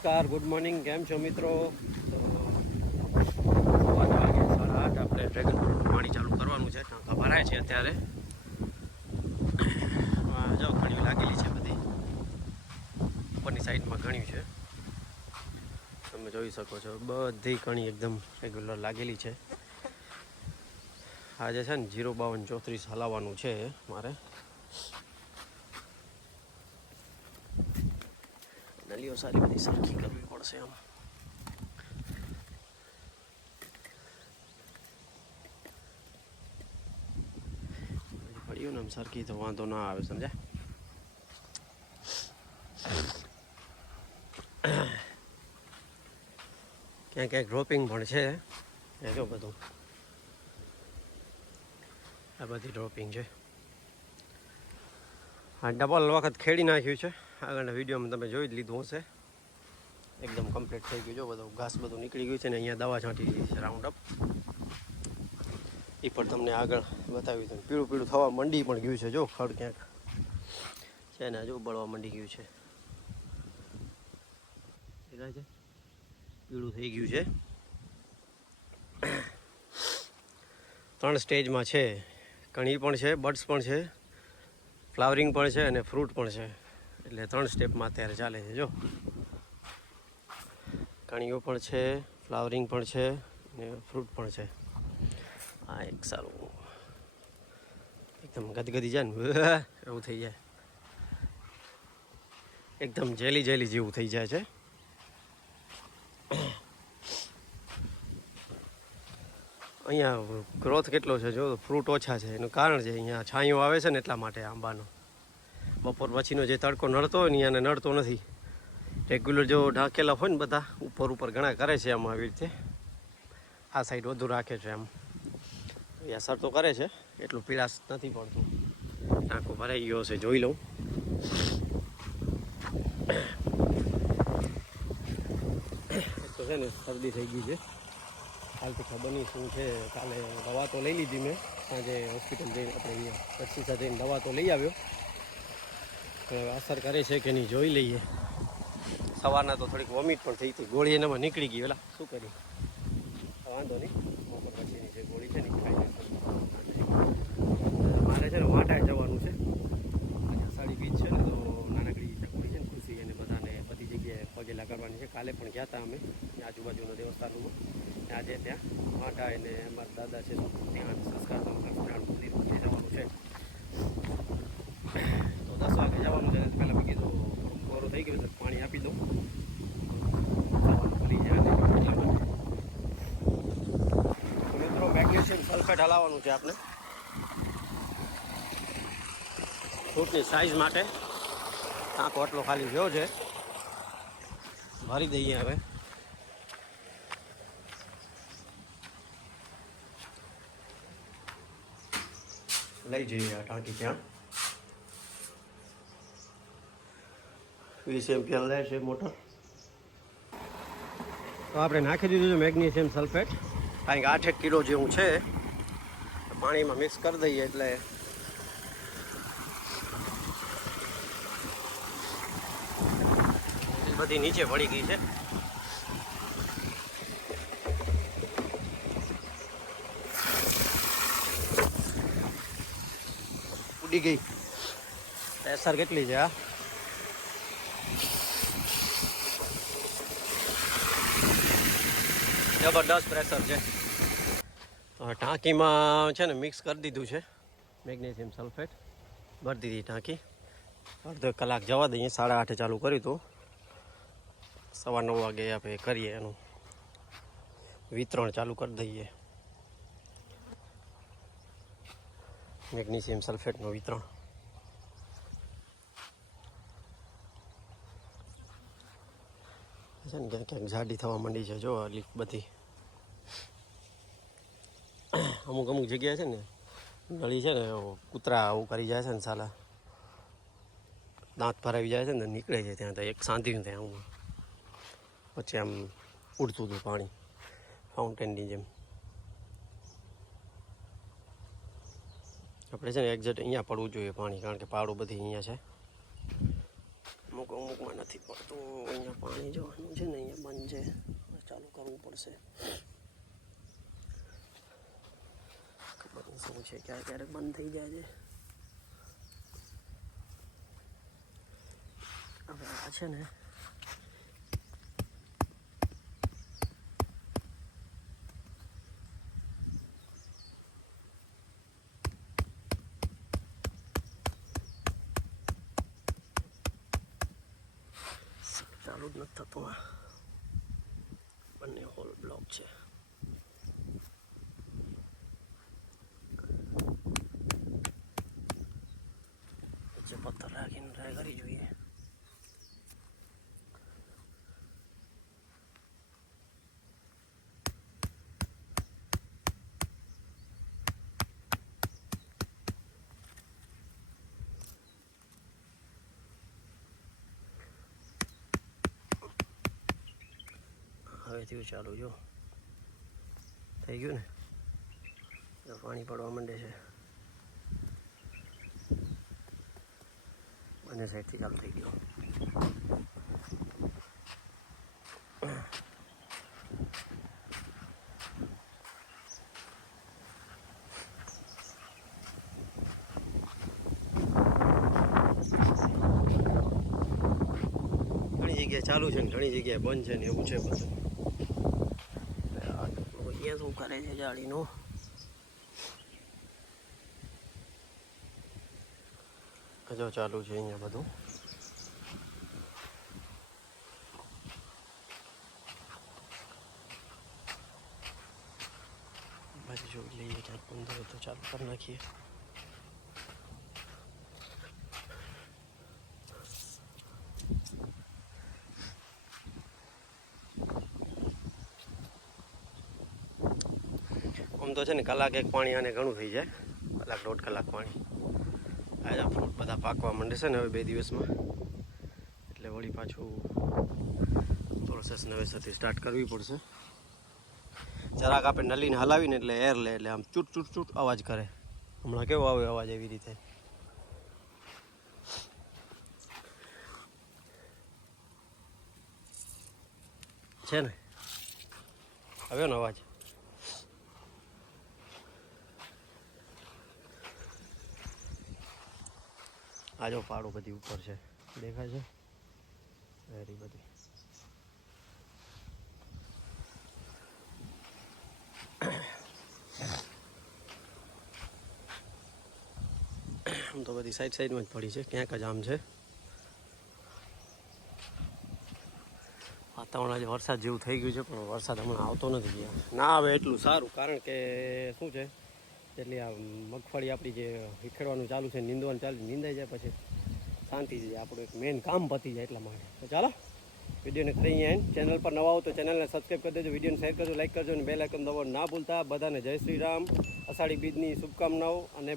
નમસ્કાર, good morning. કેમ છો મિત્રો? તો 8:30 આપણે ડ્રેગન ફ્રૂટનું પાણી ચાલુ કરવાનું છે. ટાંકા ભરાય છે અત્યારે. જો ઘણી લાગેલી છે બધી ઉપરની સાઈડમાં ઘણી છે, તમે જોઈ શકો છો. બધી ઘણી એકદમ રેગ્યુલર લાગેલી છે. આજે છે ને 05234 હલાવવાનું છે મારે. નલીઓ સારી બધી સરખી કરવી પડશે. આમ પડ્યું ને આમ સરખી તો વાંધો ના આવે, સમજ્યા? ક્યાંક ક્યાંક ડ્રોપિંગ પણ છે. એ જો બધું આ બધી ડ્રોપિંગ છે. આ ડબલ વખત ખેડી નાખ્યું છે. આગળના વિડીયોમાં તમે જોઈ જ લીધું હશે. એકદમ કમ્પ્લીટ થઈ ગયું. જો બધું ઘાસ બધું નીકળી ગયું છે ને અહીંયા દવા છાંટી દીધી છે રાઉન્ડ અપ. એ પણ તમને આગળ બતાવ્યું હતું. પીળું પીળું થવા મંડી પણ ગયું છે. જો ખડ ક્યાંક છે ને, હજુ બળવા મંડી ગયું છે. દેખાય છે, પીળું થઈ ગયું છે. 3 સ્ટેજમાં છે. કણી પણ છે, બડ્સ પણ છે, ફ્લાવરિંગ પણ છે અને ફ્રૂટ પણ છે. એટલે 3 સ્ટેપમાં અત્યારે ચાલે છે. જો કણીઓ પણ છે, ફ્લાવરિંગ પણ છે અને ફ્રૂટ પણ છે. હા, એક સારું એકદમ ગદગદી જાય ને એવું થઈ જાય. એકદમ જેલી જેલી જેવું થઈ જાય છે. અહીંયા ગ્રોથ કેટલો છે જો, ફ્રૂટ ઓછા છે. એનું કારણ છે અહીંયા છાંયો આવે છે ને એટલા માટે આંબાનો. બપોર પછીનો જે તડકો નડતો હોય ને અહીંયાને નડતો નથી. રેગ્યુલર જો ઢાંકેલા હોય ને બધા ઉપર ઘણા કરે છે આમાં આવી રીતે. આ સાઈડ વધુ રાખે છે આમ. અસર તો કરે છે, એટલું પીળાશ નથી પડતું. ટાંકો ભરાઈ ગયો હશે, જોઈ લઉં. તો છે ને શરદી થઈ ગઈ છે. હાલથી ખબર નહીં શું છે. કાલે દવા તો લઈ લીધી મેં, સાંજે હોસ્પિટલ જઈને આપણે અહીંયા પક્ષીસા જઈને દવા તો લઈ આવ્યો. હવે અસર કરે છે કે નહીં જોઈ લઈએ. સવારના તો થોડીક વોમિટ પણ થઈ હતી. ગોળી એનામાં નીકળી ગઈ. ઓલા શું કરી, વાંધો નહીં. બપોર પછીની જે ગોળી છે ને ખાઈ. મારે છે ને વાંટાએ જવાનું છે. અષાઢી બીજ છે ને, તો નાનકડી ચકોડી છે ને, ખુશી એને બધાને બધી જગ્યાએ પગેલા કરવાની છે. કાલે પણ ગયા હતા અમે આજુબાજુના દેવસ્થાનોમાં. આજે ત્યાં વાંટા એને અમારા દાદા છે ત્યાં સંસ્કાર લક્ષ્મીનારાયણ મંદિર જવાનું છે. તો 10 વાગે જવાનું છે. પહેલાં મેં કીધું થોડું કોરું થઈ ગયું એટલે પાણી આપી દઉં, ભૂલી જાય. મિત્રો, મેગ્નેશિયમ સલ્ફેટ હલાવવાનું છે આપણે ફ્રૂટની સાઇઝ માટે. ટાંકો આટલો ખાલી થયો છે, ભરી દઈએ હવે. લઈ જઈએ આ ટાંકી ત્યાં. 20 એમ્પિયર લે છે મોટર. તો આપણે નાખી દીધું છે મેગ્નેશિયમ સલ્ફેટ. કારણ કે 8 કિલો જેવું છે. પાણીમાં મિક્સ કરી દઈએ એટલે બધી નીચે પડી ગઈ છે. ઉડી ગઈ. પ્રેશર કેટલી છે? આ જબરદસ્ત પ્રેશર છે. ટાંકીમાં છે ને મિક્સ કરી દીધું છે મેગ્નેશિયમ સલ્ફેટ. ભરી દીધી ટાંકી. અડધો કલાક જવા દઈએ. 8:30 ચાલુ કર્યું હતું. 9:15 વાગે આપણે કરીએ એનું વિતરણ ચાલુ કરી દઈએ. મેગ્નેશિયમ સલ્ફેટનું વિતરણ. છે ને ક્યાંક ક્યાંક જાડી થવા માંડી છે. જો લીક બધી અમુક જગ્યાએ છે ને ગળી છે ને, કૂતરા આવું કરી જાય છે ને, સાલા દાંત ભરાવી જાય છે ને, નીકળે છે ત્યાં. તો એક સાંધ્યું ત્યાં હું પછી આમ ઉડતું હતું પાણી ફાઉન્ટેનની જેમ. આપણે છે ને એક્ઝેક્ટ અહીંયા પડવું જોઈએ પાણી, કારણ કે પાડું બધી અહીંયા છે. અમુક અમુકમાં નથી પડતું. અહીંયા પાણી જોવાનું છે ને, અહીંયા બંધ છે, ચાલુ કરવું પડશે. ખબર નહીં શું છે, ક્યારેક બંધ થઈ જાય છે. હવે આ છે ને ચાલુ જ નથી થતું. આ બંને હોલ બ્લોક છે. નીચે પથ્થર રાખીને ટ્રાય કરી જોઈએ. હવે થયું ચાલુ, જો થઈ ગયું ને, પાણી પડવા માંડે છે. બંને સાઈડથી ચાલુ થઈ ગયું. ઘણી જગ્યાએ ચાલુ છે ને ઘણી જગ્યાએ બંધ છે ને, એવું છે બધું. અહીંયા શું કરે છે જાળીનું? જો ચાલુ છે અહીંયા બધું. બાજુ જોઈ લઈએ, 4-15 તો ચાલુ કરી નાખીએ. આમ તો છે ને કલાક એક પાણી આને ઘણું થઈ જાય, કલાક 1.5 કલાક પાણી. આ ફ્રૂટ બધા પાકવા માંડે છે ને હવે 2 દિવસમાં, એટલે વળી પાછું પ્રોસેસ નવેસરથી સ્ટાર્ટ કરવી પડશે. જરાક આપણે નલીને હલાવીને એટલે એર લે, એટલે આમ ચૂટ ચૂટ ચૂટ અવાજ કરે. હમણાં કેવો આવે અવાજ, એવી રીતે છે ને, આવ્યો ને અવાજ. આ જો પાડો બધી ઉપર છે, દેખાય છે વેરી બધી. આમ તો બધી સાઈડમાં જ પડી છે, ક્યાંક જ આમ છે. વાતાવરણ આજે વરસાદ જેવું થઈ ગયું છે, પણ વરસાદ હમણાં આવતો નથી. ના આવે એટલું સારું, કારણ કે શું છે, એટલે આ મગફળી આપણી જે વિખેડવાનું ચાલુ છે, નીંદવાનું ચાલુ, નીંદાઈ જાય પછી શાંતિ છે, આપણું એક મેઇન કામ પતી જાય એટલા માટે. તો ચાલો વિડીયોને કરી અહીંયા ચેનલ પર નવા હો તો ચેનલને સબસ્ક્રાઈબ કરી દેજો, વિડીયોને શેર કરજો, લાઈક કરજો અને બેલ આઇકન દબાવવાનું ના ભૂલતા. બધાને જય શ્રી રામ, અષાઢી બીજની શુભકામનાઓ અને